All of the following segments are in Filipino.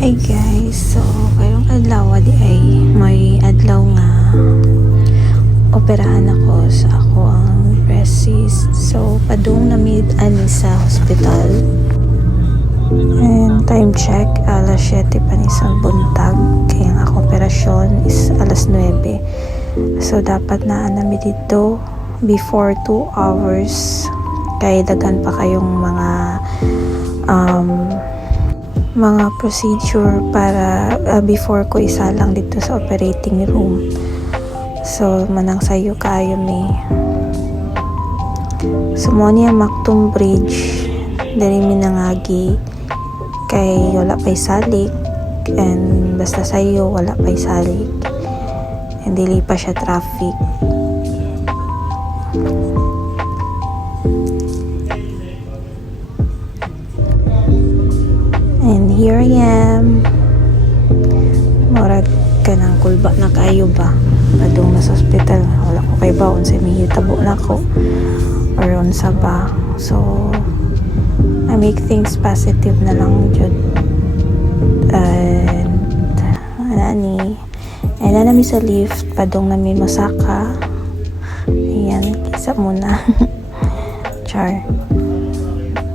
Hi guys, so karong adlaw di ay may adlaw nga operahan ako sa ako ang breast cyst. So padung namid ani sa hospital. And time check alas 7 pa ni sa buntag kaya ang ako operasyon is alas 9. So dapat na nami dito before 2 hours kay daghan pa kayong mga procedure para before ko isa lang dito sa operating room. So manang sayo kayo mi. So mo niya Mactum Bridge dali mi nangagi kay wala pay salik and basta sayo wala pay salik and dili pa siya traffic. And here I am. Murag ka ng kulba na kayo ba? Padung na sa hospital. Wala ko kay baon sa may hitabo na ko. Or unsa ba. So, I make things positive na lang jud. And, anani. And nami sa lift. Padung nami masaka. Ayan, kisa muna. Char.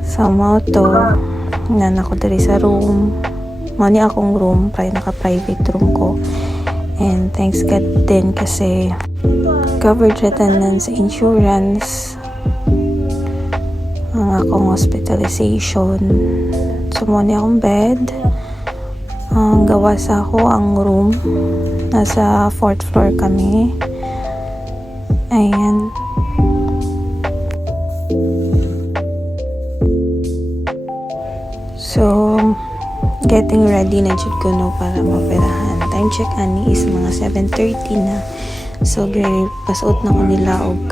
So, mo to. Nan ako diri sa room. Mani akong room, naka-private room ko. And thanks God din kasi covered retanan sa insurance ang akong hospitalization. So mani akong bed. Ang gawa sa ako ang room. Nasa 4th floor kami. Ayan. So, getting ready na jud ko no para maoperahan. Time check ani is mga 7:30 na. So, pasot na ko nila og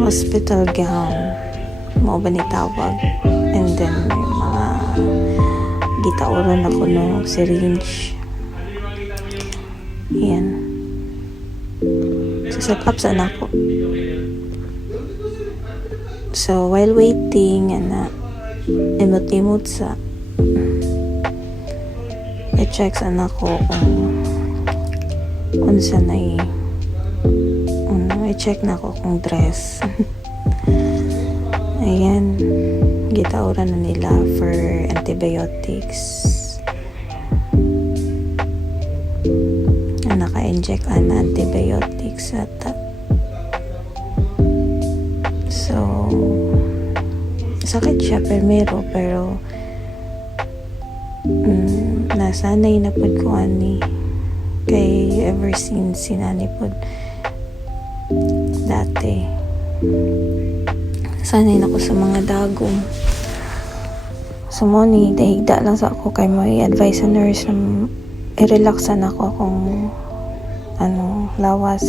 hospital gown. Mao ba ni tawag? And then may mga gitauran ako no syringe. Ayan. So, set up sana ako. So, while waiting, imot-imot sa i-check sana ko kung saan i-check na ako kung dress. Ayan, gitauran na nila for antibiotics. Naka-inject na antibiotics ata. So, sakit siya pero nasanay na pod ko ani kay ever since sinani pod dati sanay na ko sa mga dagom. So mo ni dahigda lang sa ako kay may advice sa nurse na i-relaxan ako kung lawas.